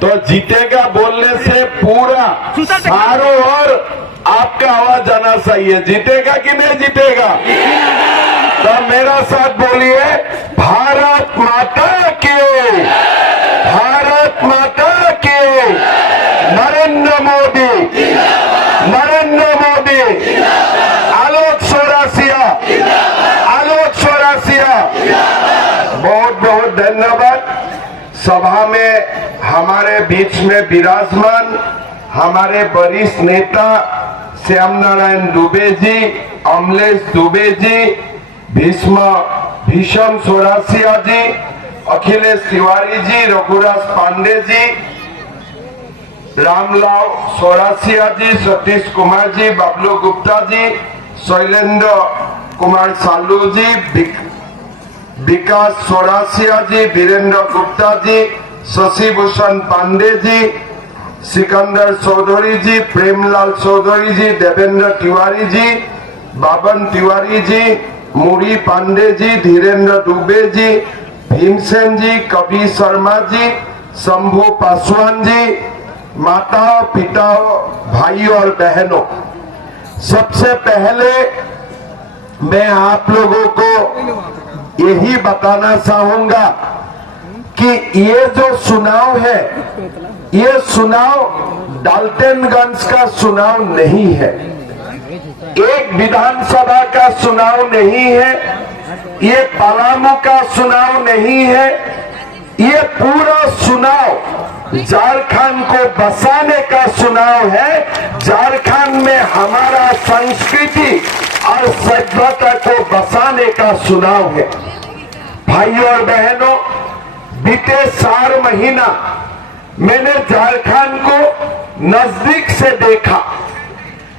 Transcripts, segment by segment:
तो जीतेगा बोलने से पूरा चारों ओर आपका आवाज जाना चाहिए। जीतेगा कि नहीं जीतेगा? तो मेरा साथ बोलिए, भारत माता की, भारत माता की, नरेंद्र मोदी, नरेंद्र मोदी, आलोक चौरसिया, आलोक चौरसिया। बहुत बहुत धन्यवाद। सभा में हमारे बीच में विराजमान हमारे वरिष्ठ नेता श्याम नारायण दुबे जी, अमलेश दुबे जी, भीषम चौरसिया जी, अखिलेश तिवारी जी, रघुराज पांडे जी, रामलाल चौरसिया जी, सतीश कुमार जी, बबलू गुप्ता जी, शैलेंद्र कुमार सालू जी, विकास चौरसिया जी, वीरेंद्र गुप्ता जी, शशि भूषण पांडे जी, सिकंदर चौधरी जी, प्रेमलाल चौधरी जी, देवेंद्र तिवारी जी, बाबन तिवारी जी, मुरी पांडे जी, धीरेन्द्र दुबे जी, भीमसेन जी, कवि शर्मा जी, शंभू पासवान जी, माता पिता भाई और बहनों, सबसे पहले मैं आप लोगों को यही बताना चाहूंगा कि ये जो चुनाव है, ये चुनाव डाल्टनगंज का चुनाव नहीं है, एक विधानसभा का चुनाव नहीं है, ये पलामू का चुनाव नहीं है, ये पूरा चुनाव झारखंड को बसाने का चुनाव है। झारखंड में हमारा संस्कृति और सभ्यता को बसाने का चुनाव है। भाइयों और बहनों, बीते 4 महीना मैंने झारखंड को नजदीक से देखा।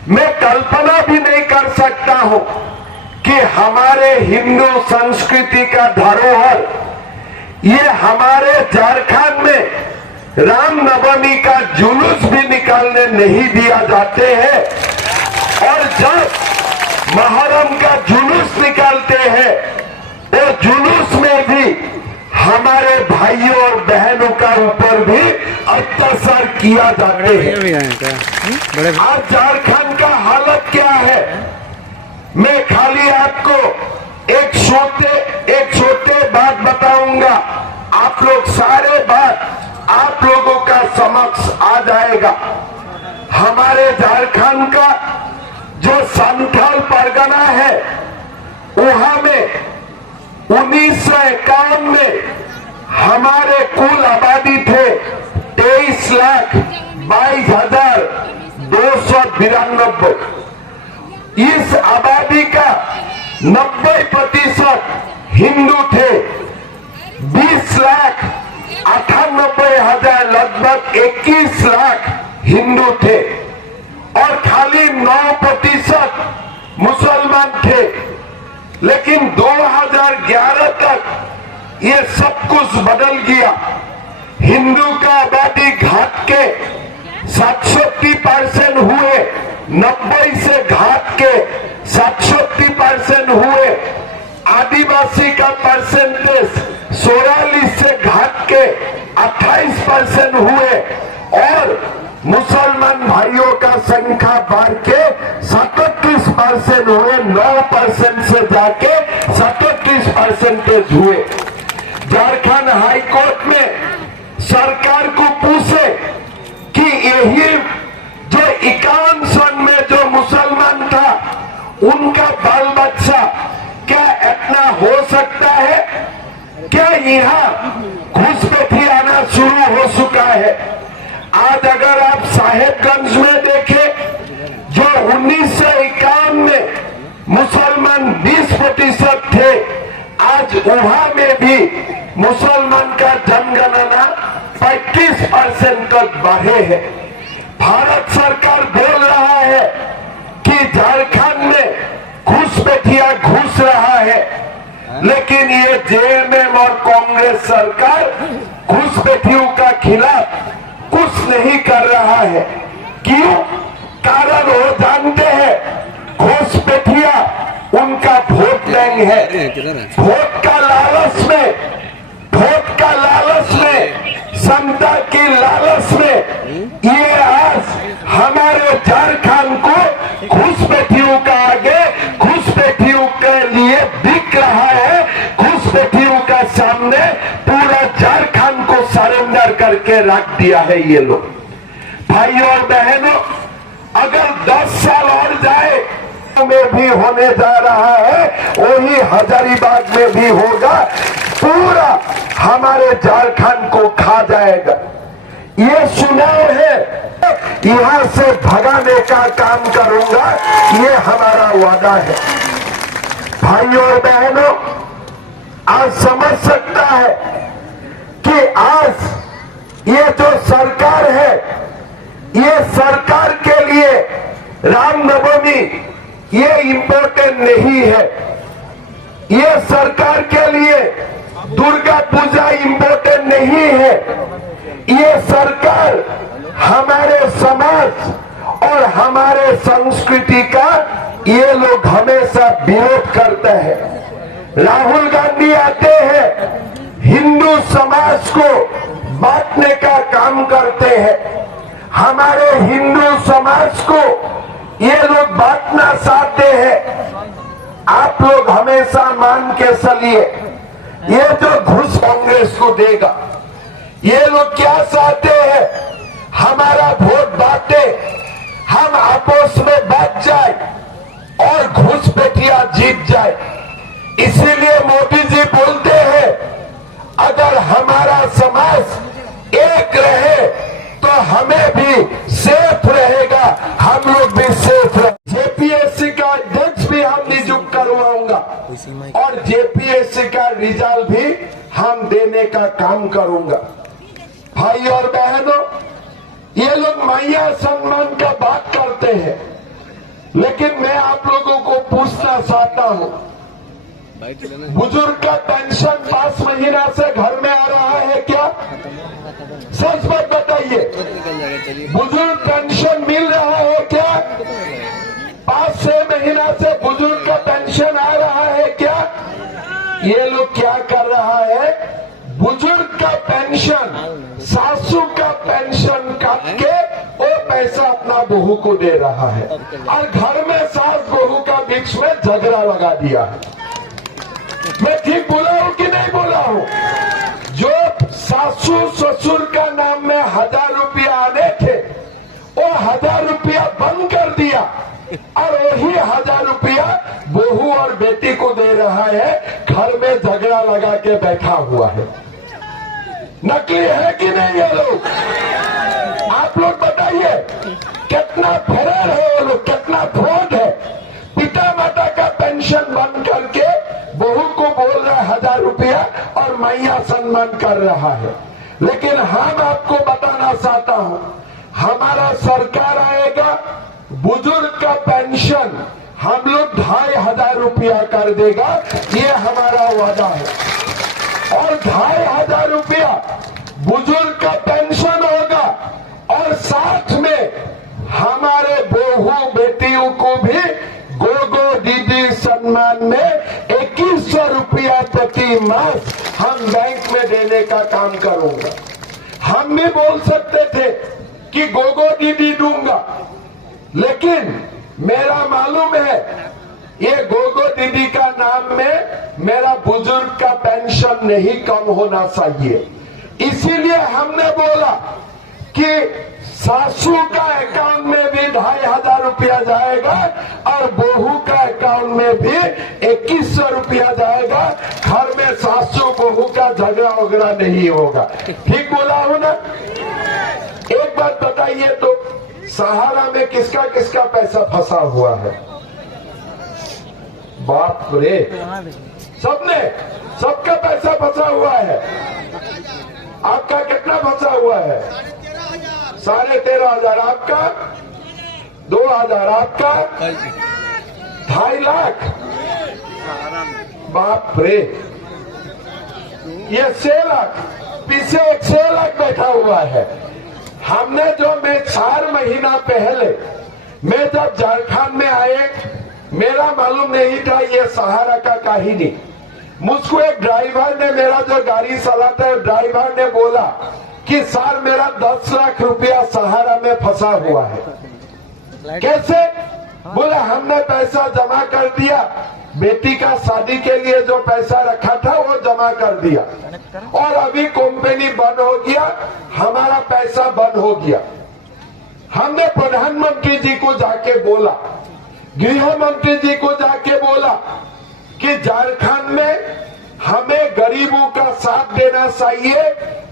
मैं कल्पना भी नहीं कर सकता हूं कि हमारे हिंदू संस्कृति का धरोहर ये हमारे झारखंड में रामनवमी का जुलूस भी निकालने नहीं दिया जाते हैं, और जब मुहर्रम का जुलूस निकालते हैं वो जुलूस में भी हमारे भाइयों और बहनों का ऊपर भी अत्याचार किया जाते हैं। आज झारखंड का हालत क्या है, मैं खाली आपको एक छोटे बात बताऊंगा। आप लोग सारे बात आप लोगों का समक्ष आ जाएगा। हमारे झारखंड का जो संथाल परगना है, वहां में 1951 में हमारे कुल आबादी थे 23,22,292। इस आबादी का 90% हिंदू थे, 20,98,000 लगभग 21 लाख हिंदू थे, और खाली 9% मुसलमान थे। लेकिन 2011 तक ये सब कुछ बदल गया। हिंदू का आबादी घाट के 67% हुए, 90 से घाट के 67% हुए, आदिवासी का परसेंटेज 44 से घाट के 28% हुए, और मुसलमान भाइयों का संख्या बढ़ के 37% हुए, 9% से जाके 37% हुए। झारखंड हाईकोर्ट में सरकार को पूछे कि यही जो 51 सन में जो मुसलमान था, उनका बाल बच्चा क्या इतना हो सकता है? क्या यहाँ घुसपैठी आना शुरू हो चुका है? आज अगर आप साहेबगंज में देखें, जो 1951 में मुसलमान 20% थे, आज वहां में भी मुसलमान का जनगणना 35% तक बढ़े है। भारत सरकार बोल रहा है कि झारखंड में घुसपैठिया घुस रहा है, लेकिन ये जेएमएम और कांग्रेस सरकार घुसपैठियों का खिलाफ कुछ नहीं कर रहा है। क्यों? कारण वो जानते हैं, घुसपैठिया उनका वोट बैंक है। वोट का लालच में क्षमता की लालच में ये आज हमारे झारखंड को घुसपैठियों का आगे घुसपैठियों के लिए बिक रहा है। घुसपैठियों का सामने पूरा झारखंड को सरेंडर करके रख दिया है ये लोग। भाइयों और बहनों, अगर 10 साल और जाए में भी होने जा रहा है, वही हजारीबाग में भी होगा, पूरा हमारे झारखंड को खा जाएगा। ये चुनाव है, यहां से भगाने का काम करूंगा, ये हमारा वादा है। भाइयों और बहनों, आज समझ सकता है कि आज ये जो सरकार है, ये सरकार के लिए रामनवमी ये इम्पोर्टेंट नहीं है। ये सरकार के लिए दुर्गा पूजा इम्पोर्टेंट नहीं है। ये सरकार हमारे समाज और हमारे संस्कृति का ये लोग हमेशा विरोध करते हैं। राहुल गांधी आते हैं, हिंदू समाज को बांटने का काम करते हैं। हमारे हिंदू समाज को ये लोग बांटना चाहते हैं। आप लोग हमेशा मान के चलिए, ये जो घुस कांग्रेस को देगा, ये लोग क्या चाहते हैं? हमारा वोट बांटे, हम आपस में बच जाए और घुसपैठिया जीत जाए। इसीलिए मोदी जी बोलते हैं, अगर हमारा समाज एक रहे तो हमें भी सेफ रहेगा, हम लोग भी सेफ रहे। जेपीएससी का अध्यक्ष भी हम नियुक्त करवाऊंगा और जेपीएससी का रिजल्ट भी हम देने का काम करूंगा। भाई और बहनों, ये लोग मैया सम्मान का बात करते हैं, लेकिन मैं आप लोगों को पूछना चाहता हूं, बुजुर्ग का पेंशन 5 महीना से घर में आ रहा है क्या? सच बात बताइए, बुजुर्ग पेंशन मिल रहा है क्या? 5-6 महीना से बुजुर्ग का पेंशन आ रहा है क्या? ये लोग क्या कर रहा है? बुजुर्ग का पेंशन, सासू का पेंशन काट के वो पैसा अपना बहू को दे रहा है और घर में सास बहू का बीच में झगड़ा लगा दिया है। मैं ठीक बोला हूं कि नहीं बोला हूं? जो सासू ससुर का नाम में 1000 रुपया आने थे, वो 1000 रुपया बंद कर दिया और वही 1000 रुपया बहू और बेटी को दे रहा है। घर में झगड़ा लगा के बैठा हुआ है। नकली है कि नहीं ये लोग? आप लोग बताइए, कितना फेरर है ये लोग, कितना फ्रॉड है। पिता माता का पेंशन बंद करके बहू को बोल रहा है 1000 रुपया और मैया सम्मान कर रहा है। लेकिन हम आपको बताना चाहता हूं, हमारा सरकार आएगा, बुजुर्ग का पेंशन हम लोग 2500 रुपया कर देगा, ये हमारा वादा है। और 2500 रुपया बुजुर्ग का पेंशन होगा और साथ में हमारे बहू बेटियों को भी गोगो दीदी सम्मान में 2100 रुपया प्रति मास हम बैंक में देने का काम करूंगा। हम भी बोल सकते थे कि गोगो दीदी दूंगा, लेकिन मेरा मालूम है ये गोगो दीदी का नाम में मेरा बुजुर्ग का पेंशन नहीं कम होना चाहिए। इसीलिए हमने बोला कि सासू का अकाउंट में भी 2500 रुपया जाएगा और बहू का अकाउंट में भी 2100 रुपया जाएगा। घर में सासू बहू का झगड़ा वगैरह नहीं होगा। ठीक बोला हूं ना? एक बात बताइए तो, सहारा में किसका किसका पैसा फंसा हुआ है? बाप रे, सबका पैसा फंसा हुआ है। आपका कितना फंसा हुआ है? 13,500 आपका, 2,000 आपका, 2.5 लाख। बाप रे, ये 6 लाख, पीछे एक 6 लाख बैठा हुआ है। हमने जो मैं 4 महीना पहले मैं जब झारखंड में आए, मेरा मालूम नहीं था ये सहारा का कहानी। मुझको एक ड्राइवर ने, मेरा जो गाड़ी चलाता है ड्राइवर ने बोला कि सर मेरा 10 लाख रुपया सहारा में फंसा हुआ है। कैसे? बोला हमने पैसा जमा कर दिया, बेटी का शादी के लिए जो पैसा रखा था वो जमा कर दिया, और अभी कंपनी बंद हो गया, हमारा पैसा बंद हो गया। हमने प्रधानमंत्री जी को जाके बोला, गृह मंत्री जी को जाके बोला कि झारखंड में हमें गरीबों का साथ देना चाहिए,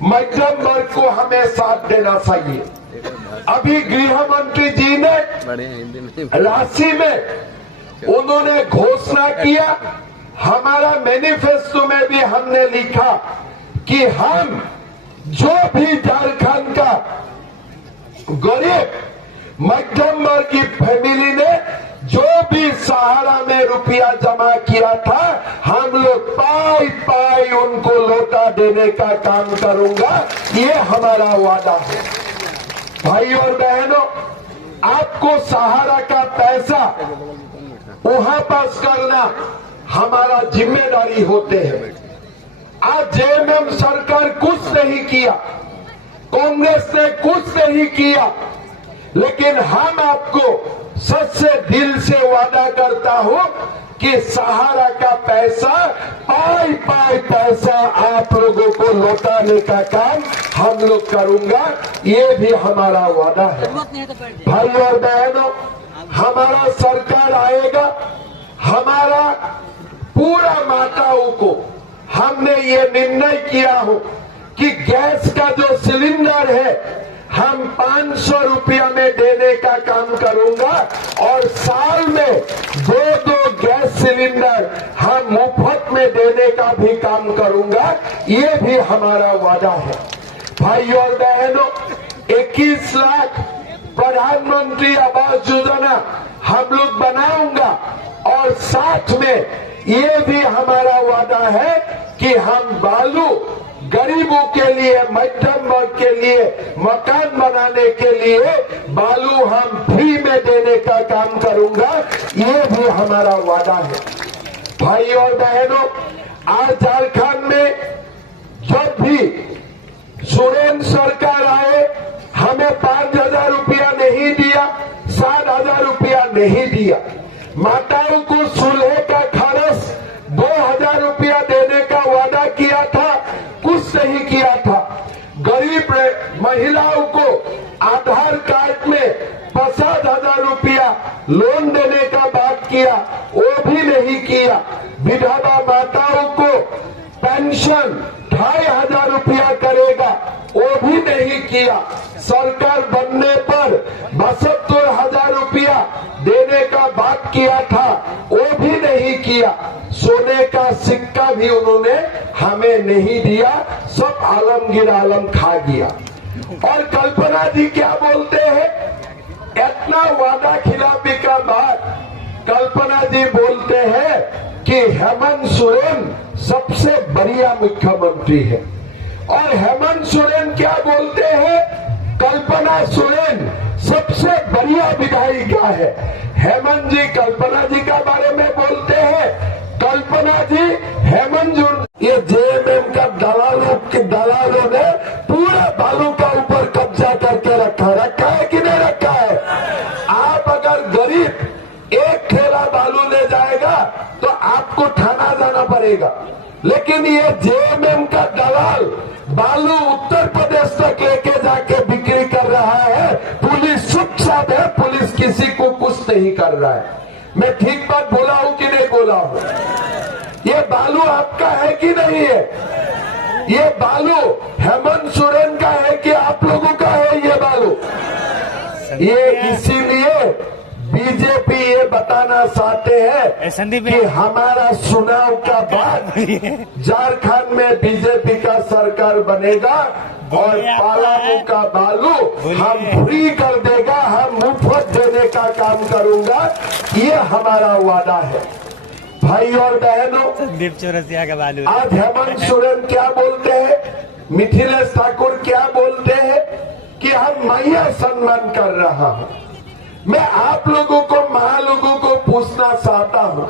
मध्यम वर्ग को हमें साथ देना चाहिए। अभी गृह मंत्री जी ने राशि में उन्होंने घोषणा किया, हमारा मैनिफेस्टो में भी हमने लिखा कि हम जो भी झारखंड का गरीब मध्यम वर्ग की फैमिली ने जो भी सहारा में रुपया जमा किया था, हम लोग पाई पाई उनको लौटा देने का काम करूंगा, ये हमारा वादा है। भाई और बहनों, आपको सहारा का पैसा वहां पास करना हमारा जिम्मेदारी होते है। आज जेएमएम सरकार कुछ नहीं किया, कांग्रेस ने कुछ नहीं किया, लेकिन हम आपको सच्चे दिल से वादा करता हूं कि सहारा का पैसा पाई पाई पैसा आप लोगों को लौटाने का काम हम लोग करूंगा, ये भी हमारा वादा है। भाई और बहनों, हमारा सरकार आएगा, हमारा पूरा माताओं को हमने ये निर्णय किया हो कि गैस का जो सिलेंडर है हम 500 रुपया में देने का काम करूंगा, और साल में 2 गैस सिलेंडर हम मुफ्त में देने का भी काम करूंगा, ये भी हमारा वादा है। भाई और बहनों, 21 लाख प्रधानमंत्री आवास योजना हम लोग बनाऊंगा, और साथ में ये भी हमारा वादा है कि हम बालू गरीबों के लिए, मध्यम वर्ग के लिए मकान बनाने के लिए बालू हम फ्री में देने का काम करूंगा, ये भी हमारा वादा है। भाई और बहनों, आज झारखंड में जब भी सोरेन सरकार आए, हमें 5,000 रुपया नहीं दिया, 7,000 रुपया नहीं दिया। माताओं को सुलह का खर्च 2,000 रुपया देने का वादा किया था, कुछ नहीं किया था। गरीब महिलाओं को आधार कार्ड में 50,000 रुपया लोन देने का बात किया, वो भी नहीं किया। विधवा माताओं को पेंशन 2,500 रुपया करेगा, वो भी नहीं किया। सरकार बनने पर 72,000 रुपया देने का बात किया था, वो भी नहीं किया। सोने का सिक्का भी उन्होंने हमें नहीं दिया, सब आलमगीर आलम खा गया। और कल्पना जी क्या बोलते हैं, इतना वादा खिलाफी का बाद कल्पना जी बोलते हैं कि हेमंत सोरेन सबसे बढ़िया मुख्यमंत्री है। और हेमंत सोरेन क्या बोलते हैं, कल्पना सोरेन सबसे बढ़िया विधायिका है। हेमंत जी कल्पना जी का बारे में बोलते हैं, कल्पना जी हेमंत जी। ये जेएमएम का दलालों ने पूरा बालू का ऊपर कब्जा करके रखा है कि नहीं रखा है। आप अगर गरीब एक ठेला बालू ले जाएगा तो आपको थाना जाना पड़ेगा, लेकिन ये जेएमएम का दलाल बालू उत्तर प्रदेश तक लेके जाके बिक्री कर रहा है। पुलिस चुपचाप है, पुलिस किसी को कुछ नहीं कर रहा है। मैं ठीक बात बोला हूं कि नहीं बोला हूं? ये बालू आपका है कि नहीं है? ये बालू हेमंत सोरेन का है कि आप लोगों का है? ये बालू ये इसीलिए बीजेपी ये बताना चाहते हैं कि हमारा चुनाव का बाद झारखंड में बीजेपी का सरकार बनेगा और पालामू का बालू हम फ्री कर देगा, हम मुफ्त देने का काम करूंगा, ये हमारा वादा है। भाई और बहनों, संदीप चौरसिया का बालू आज हेमंत सोरेन क्या बोलते हैं, मिथिलेश ठाकुर क्या बोलते हैं कि हम मैया सम्मान कर रहा हूं। मैं आप लोगों को, महालोगों को पूछना चाहता हूं,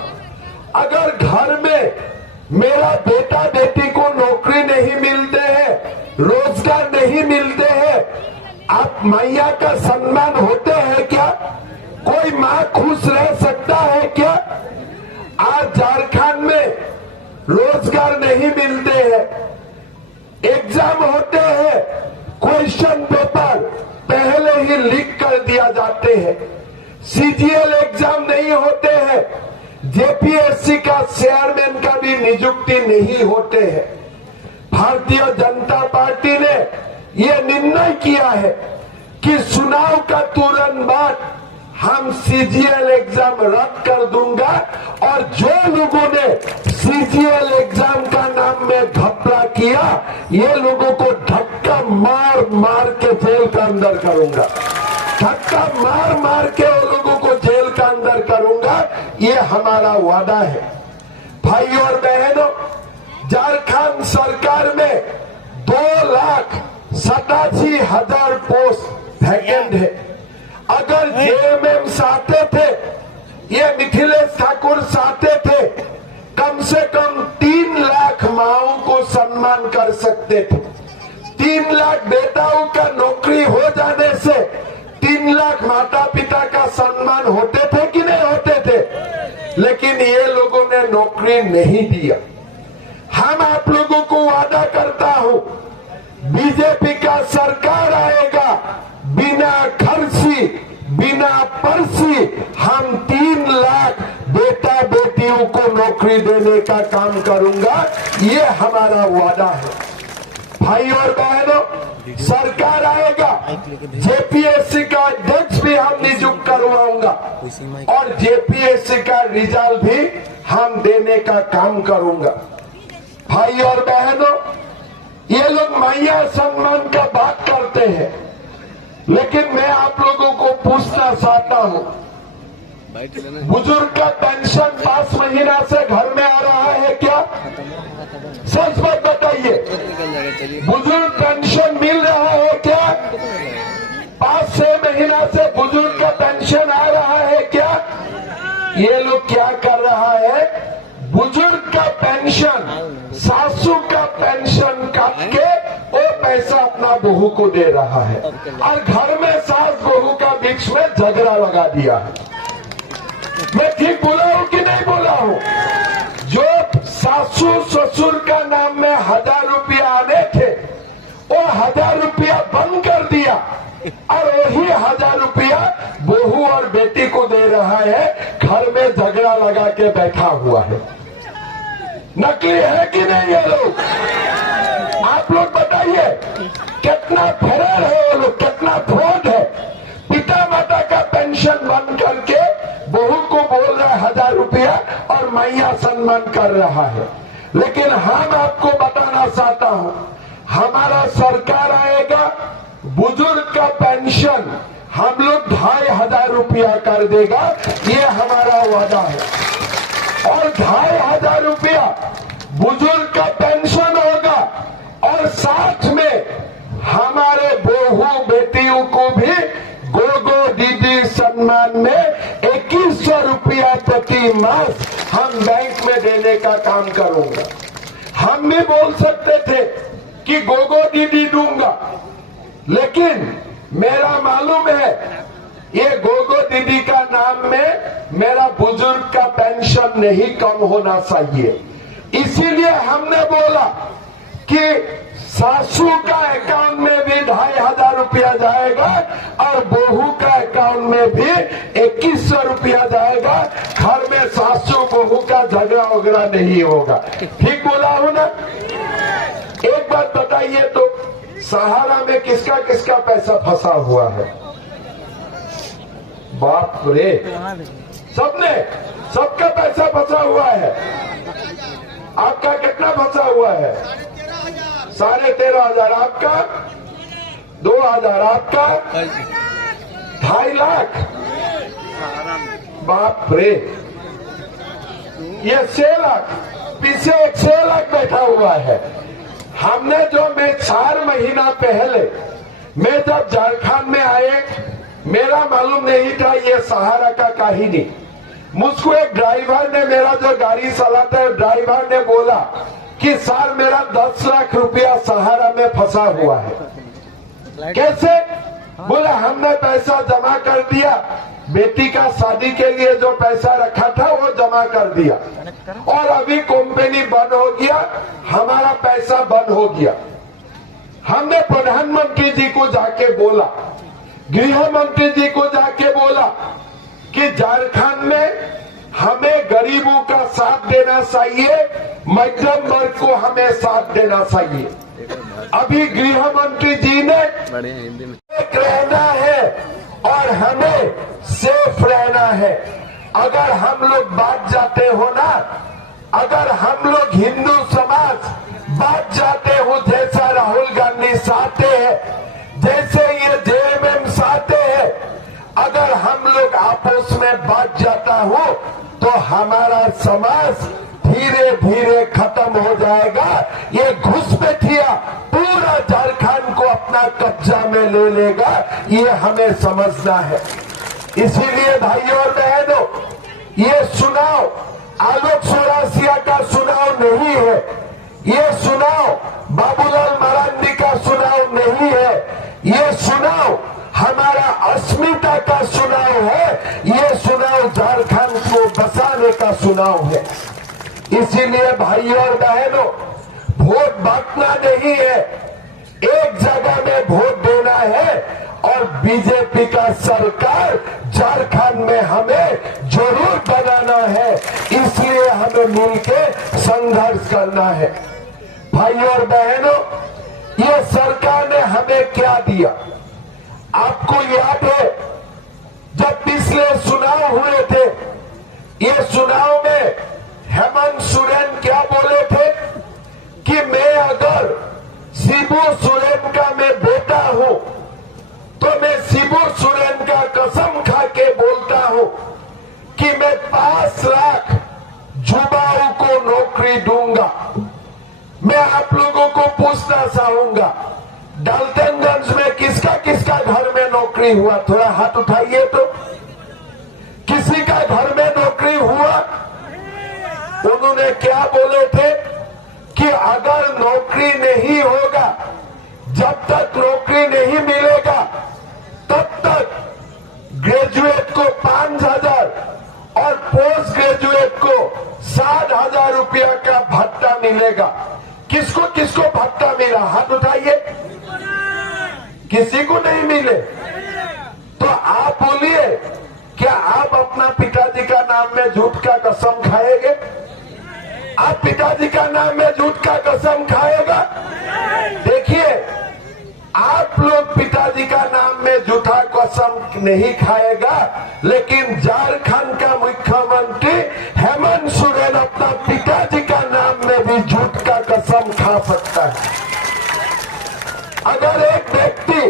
अगर घर में मेरा बेटा बेटी को नौकरी नहीं मिलते हैं, रोजगार नहीं नहीं मिलते हैं, आप मैया का सम्मान होते हैं क्या? कोई माँ खुश रह सकता है क्या? आज झारखंड में रोजगार नहीं मिलते हैं, एग्जाम होते हैं, क्वेश्चन पेपर पहले ही लीक कर दिया जाते हैं, सीजीएल एग्जाम नहीं होते हैं, जेपीएससी का चेयरमैन का भी नियुक्ति नहीं होते हैं। भारतीय जनता पार्टी ने यह निर्णय किया है कि चुनाव का तुरंत बाद हम सीजीएल एग्जाम रद्द कर दूंगा और जो लोगों ने सीजीएल एग्जाम का नाम में घपला किया, ये लोगों को धक्का मार मार के जेल का अंदर करूंगा, धक्का मार मार के वो लोगों को जेल का अंदर करूंगा। ये हमारा वादा है। भाई और बहनों, झारखंड सरकार में 2,87,000 पोस्ट वैकेंट है। अगर जेएमएम चाहते थे, ये मिथिलेश ठाकुर चाहते थे, कम से कम 3 लाख माओं को सम्मान कर सकते थे। 3 लाख बेटाओं का नौकरी हो जाने से 3 लाख माता पिता का सम्मान होते थे कि नहीं होते थे? लेकिन ये लोगों ने नौकरी नहीं दिया। हम आप लोगों को वादा करता हूं, बीजेपी का सरकार आएगा, बिना खर्ची बिना पर्ची हम 3 लाख बेटा बेटियों को नौकरी देने का काम करूंगा। ये हमारा वादा है। भाई और बहनों, सरकार आएगा, जेपीएससी का अध्यक्ष भी हम नियुक्त करवाऊंगा और जेपीएससी का रिजल्ट भी हम देने का काम करूंगा। भाई और बहनों, ये लोग मैया सम्मान का बात करते हैं, लेकिन मैं आप लोगों को पूछना चाहता हूं, बुजुर्ग का पेंशन 5 महीना से घर में आ रहा है क्या? सच बात बताइए, बुजुर्ग पेंशन मिल रहा है क्या? 5-6 महीना से बुजुर्ग का पेंशन आ रहा है क्या? ये लोग क्या कर रहा है, बुजुर्ग का पेंशन, सासू का पेंशन काट के वो पैसा अपना बहू को दे रहा है और घर में सास बहू का बीच में झगड़ा लगा दिया है। मैं ठीक बोला हूं कि नहीं बोला हूं? जो सासू ससुर का नाम में 1000 रुपया आने थे, वो 1000 रुपया बंद कर दिया और वही 1000 रुपया बहू और बेटी को दे रहा है, घर में झगड़ा लगा के बैठा हुआ है। नकली है कि नहीं ये लोग? आप लोग बताइए, कितना फरार है वो लोग, कितना फ्रॉड है। पिता माता का पेंशन बंद करके बहू को बोल रहा है 1000 रुपया और मैया सम्मान कर रहा है। लेकिन हम आपको बताना चाहता हूं, हमारा सरकार आएगा, बुजुर्ग का पेंशन हम लोग 2500 रुपया कर देगा, ये हमारा वादा है। और 2500 रुपया बुजुर्ग का पेंशन होगा और साथ में हमारे बहू बेटियों को भी गोगो दीदी सम्मान में 2100 रुपया प्रति मास हम बैंक में देने का काम करूंगा। हम भी बोल सकते थे कि गोगो दीदी दूंगा, लेकिन मेरा मालूम है ये गोगो दीदी का नाम में मेरा बुजुर्ग का पेंशन नहीं कम होना चाहिए। इसीलिए हमने बोला कि सासू का अकाउंट में भी 2500 रुपया जाएगा और बहू का अकाउंट में भी 2100 रुपया जाएगा। घर में सासू बहू का झगड़ा वगड़ा नहीं होगा। ठीक बोला हूं ना? एक बात बताइए तो, सहारा में किसका किसका पैसा फंसा हुआ है? बाप रे, सबने, सबका पैसा फंसा हुआ है। आपका कितना फंसा हुआ है? 13,500 आपका, 2,000 आपका, 2.5 लाख। बाप रे, ये 6 लाख, पीछे एक 6 लाख बैठा हुआ है। हमने जो, मैं 4 महीना पहले मैं जब झारखंड में आए, मेरा मालूम नहीं था ये सहारा का कहानी। मुझको एक ड्राइवर ने, मेरा जो गाड़ी चलाता है ड्राइवर ने बोला कि सर मेरा 10 लाख रुपया सहारा में फंसा हुआ है। कैसे? बोला हमने पैसा जमा कर दिया, बेटी का शादी के लिए जो पैसा रखा था वो जमा कर दिया, और अभी कंपनी बंद हो गया, हमारा पैसा बंद हो गया। हमने प्रधानमंत्री जी को जाके बोला, गृह मंत्री जी को जाके बोला कि झारखंड में हमें गरीबों का साथ देना चाहिए, मध्यम वर्ग को हमें साथ देना चाहिए। अभी गृह मंत्री जी ने रहना है और हमें सेफ रहना है। अगर हम लोग बात जाते हो ना, अगर हम लोग हिंदू समाज बात जाते हो, जैसा राहुल गांधी चाहते हैं, जैसे ये जेएमएम चाहते हैं, अगर हम लोग आपस में बात जाता हो तो हमारा समाज धीरे धीरे खत्म हो जाएगा। ये घुसपैठिया पूरा झारखंड को अपना कब्जा में ले लेगा, ये हमें समझना है। इसीलिए भाइयों और बहनों, ये चुनाव आलोक चौरसिया का चुनाव नहीं है, ये चुनाव बाबूलाल मरांडी का चुनाव नहीं है, ये चुनाव हमारा अस्मिता का चुनाव है, ये चुनाव झारखंड को बचाने का चुनाव है। इसीलिए भाइयों और बहनों, वोट बांटना नहीं है, एक जगह में वोट देना है और बीजेपी का सरकार झारखंड में हमें जरूर बनाना है। इसलिए हमें मिलके संघर्ष करना है। भाइयों और बहनों, ये सरकार ने हमें क्या दिया? आपको याद है जब पिछले चुनाव हुए थे, ये चुनाव में हेमंत सोरेन क्या बोले थे कि मैं अगर शिबू सोरेन का मैं बेटा हूं तो मैं शिबू सोरेन का कसम खा के बोलता हूं कि मैं 5 लाख युवाओं को नौकरी दूंगा। मैं आप लोगों को पूछना चाहूंगा, डाल्टनगंज में किसका किसका घर में नौकरी हुआ? थोड़ा हाथ उठाइए तो। किसी का घर में नौकरी हुआ? उन्होंने क्या बोले थे कि अगर नौकरी नहीं होगा, जब तक नौकरी नहीं मिलेगा तब तक ग्रेजुएट को 5,000 और पोस्ट ग्रेजुएट को 60,000 रुपया का भत्ता मिलेगा। किसको किसको भत्ता मिला? हाथ उठाइए। किसी को नहीं मिले तो आप बोलिए, क्या आप अपना पिताजी का नाम में झूठ का कसम खाएंगे? आप पिताजी का नाम में झूठ का कसम खाएगा? देखिए, आप लोग पिताजी का नाम में झूठा कसम नहीं खाएगा, लेकिन झारखंड का मुख्यमंत्री हेमंत सोरेन अपना पिताजी का नाम में भी झूठ का कसम खा सकता है। अगर एक व्यक्ति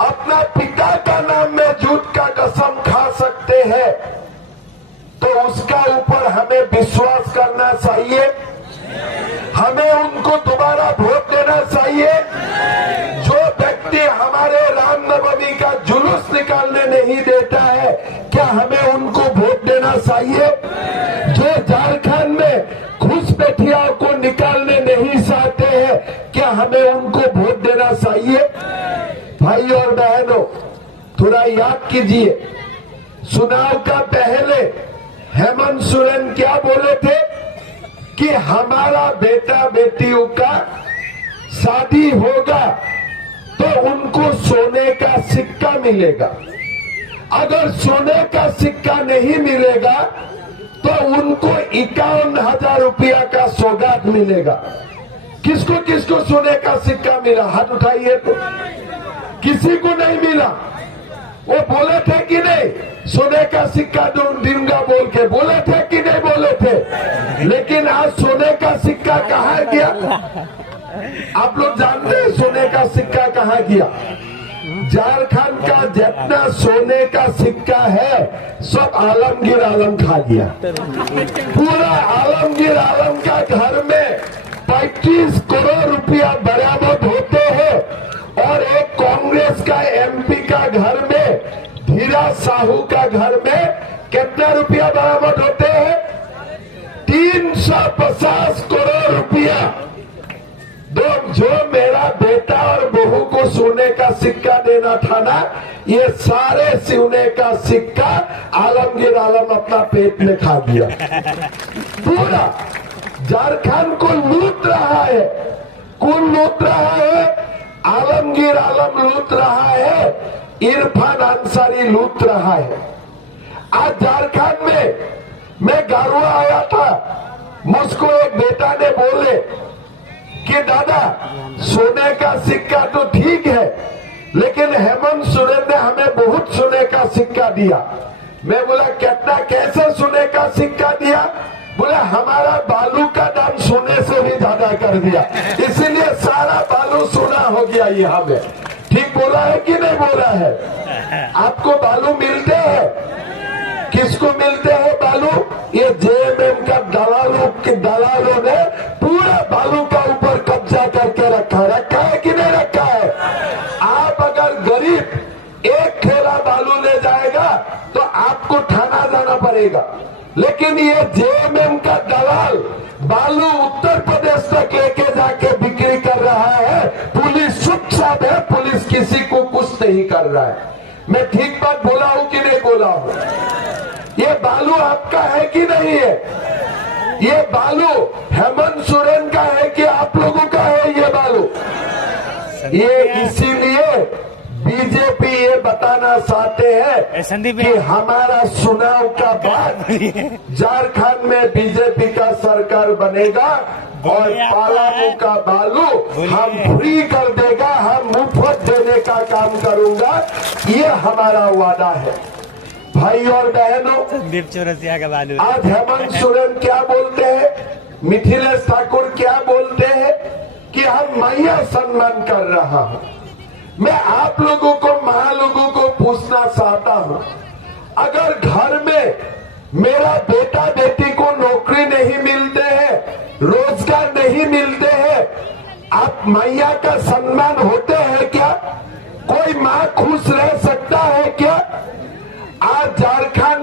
अपना पिता का नाम में झूठ का कसम खा सकते हैं तो उसका ऊपर हमें विश्वास करना चाहिए, हमें उनको दोबारा वोट देना चाहिए। जो व्यक्ति हमारे रामनवमी का जुलूस निकालने नहीं देता है, क्या हमें उनको वोट देना चाहिए? जो झारखंड में घुसपैठियों को निकालने नहीं चाहते हैं, क्या हमें उनको वोट देना चाहिए? भाइयों और बहनों, थोड़ा याद कीजिए, चुनाव का पहले हेमंत सोरेन क्या बोले थे कि हमारा बेटा बेटियों का शादी होगा तो उनको सोने का सिक्का मिलेगा, अगर सोने का सिक्का नहीं मिलेगा तो उनको 51,000 रुपया का सौगात मिलेगा। किसको किसको सोने का सिक्का मिला? हाथ उठाइए तो। किसी को नहीं मिला। वो बोले थे कि नहीं सोने का सिक्का दूंगा बोल के, बोले थे कि नहीं बोले थे? लेकिन आज सोने का सिक्का कहाँ गया? आप लोग जानते हैं सोने का सिक्का कहाँ गया? झारखंड का जितना सोने का सिक्का है सब आलमगीर आलम खा गया। पूरा आलमगीर आलम का घर में 25 करोड़ रुपया बरामद होते हैं और एक कांग्रेस का एमपी का घर में, धीरा साहू का घर में कितना रुपया बरामद होते हैं? 350 करोड़ रुपया। दो जो मेरा बेटा और बहू को सोने का सिक्का देना था ना, ये सारे सोने का सिक्का आलमगीर आलम अपना पेट में खा गया। पूरा झारखंड को लूट रहा है। कौन लूट रहा है? आलमगीर आलम लूट रहा है, इरफान अंसारी लूट रहा है। आज झारखंड में मैं गारुआ आया था, मुझको एक बेटा ने बोले कि दादा सोने का सिक्का तो ठीक है, लेकिन हेमंत सोरेन ने हमें बहुत सोने का सिक्का दिया। मैं बोला कितना, कैसे सोने का सिक्का दिया? बोला हमारा बालू का दाम सोने से भी ज्यादा कर दिया, इसीलिए सारा बालू सोना हो गया यहाँ में। ठीक बोला है कि नहीं बोला है? आपको बालू मिलते हैं? किसको मिलते हैं बालू? ये जेएमएम का दलालों ने पूरा बालू का ऊपर कब्जा करके रखा है कि नहीं रखा है? आप अगर गरीब एक थैला बालू ले जाएगा तो आपको थाना जाना पड़ेगा, लेकिन ये जेएमएम का दलाल बालू उत्तर प्रदेश तक लेके जाके बिक्री कर रहा है। पुलिस चुपचाप है, पुलिस किसी को कुछ नहीं कर रहा है। मैं ठीक बात बोला हूं कि नहीं बोला हूं? ये बालू आपका है कि नहीं है? ये बालू हेमंत सोरेन का है कि आप लोगों का है? ये बालू ये इसीलिए बीजेपी ये बताना चाहते हैं कि हमारा चुनाव का बाद झारखंड में बीजेपी का सरकार बनेगा और पालामू का बालू हम फ्री कर देगा, हम मुफ्त देने का काम करूंगा, ये हमारा वादा है। भाई और बहनों, संदीप चौरसिया का बालू आज हेमंत सोरेन क्या बोलते हैं, मिथिलेश ठाकुर क्या बोलते हैं कि हम मैया सम्मान कर रहा हूं। मैं आप लोगों को, मां लोगों को पूछना चाहता हूं, अगर घर में मेरा बेटा बेटी को नौकरी नहीं मिलते हैं, रोजगार नहीं मिलते हैं, आप मैया का सम्मान होते हैं क्या? कोई मां खुश रह सकता है क्या? आज झारखंड